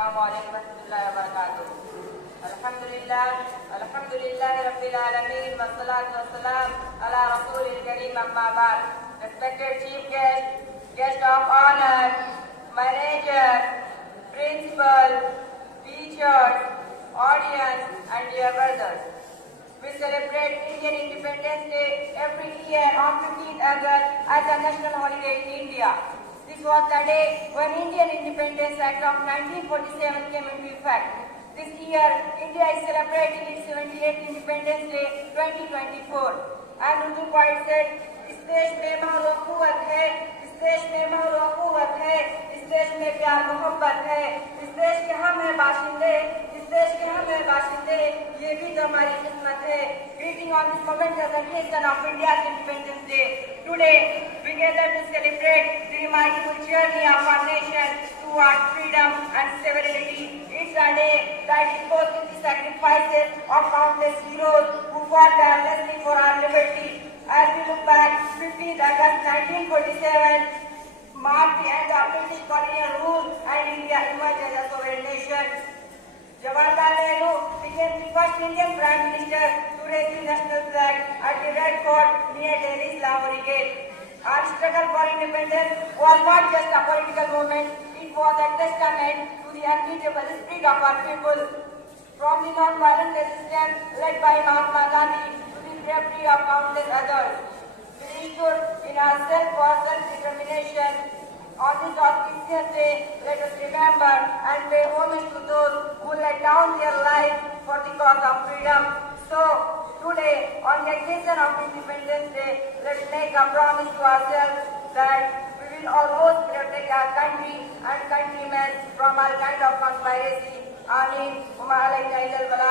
Assalamualaikum warahmatullahi wabarakatuh. Alhamdulillah, Alhamdulillah Rabbil Alameen, wassalatu wassalam ala Rasulil Kareem amma ba'd. Respected Chief Guest, Guest of Honor, Manager, Principal, Teachers, Audience and dear brothers. We celebrate Indian Independence Day every year on 15th August as a national holiday in India. This was the day when Indian Independence Act of 1947 came into effect. This year, India is celebrating its 78th Independence Day 2024. And Urdu poet said, इस देश में महल व कुव्वत है, इस देश में महल व कुव्वत है, इस देश में प्यार मोहब्बत है, इस देश के हम हैं बाशिंदे, इस देश के हम हैं बाशिंदे, ये भी तो हमारी किस्मत है. Greeting on this momentous occasion of India's Independence Day. Today, we gather to celebrate the remarkable journey of our nation towards freedom and stability. It's a day that echoes with the sacrifices of countless heroes who fought tirelessly for our liberty. As we look back, 15th August 1947 marked the end of British colonial rule and India emerged as a sovereign nation. Jawaharlal Nehru became the first Indian Prime Minister to raise the national flag at the Red Fort near Delhi's Lahori Gate. Our struggle for independence was not just a political movement, it was a testament to the unbeatable spirit of our people. From the non-violent resistance led by Mahatma Gandhi to the bravery of countless others, we stood in our self-determination. On this auspicious day, let us remember and pay homage to those who laid down their lives for the cause of freedom. So, today, on the occasion of Independence Day, let's make a promise to ourselves that we will always protect our country and countrymen from all kind of conspiracy. Ameen. Umma alayna ilal bala.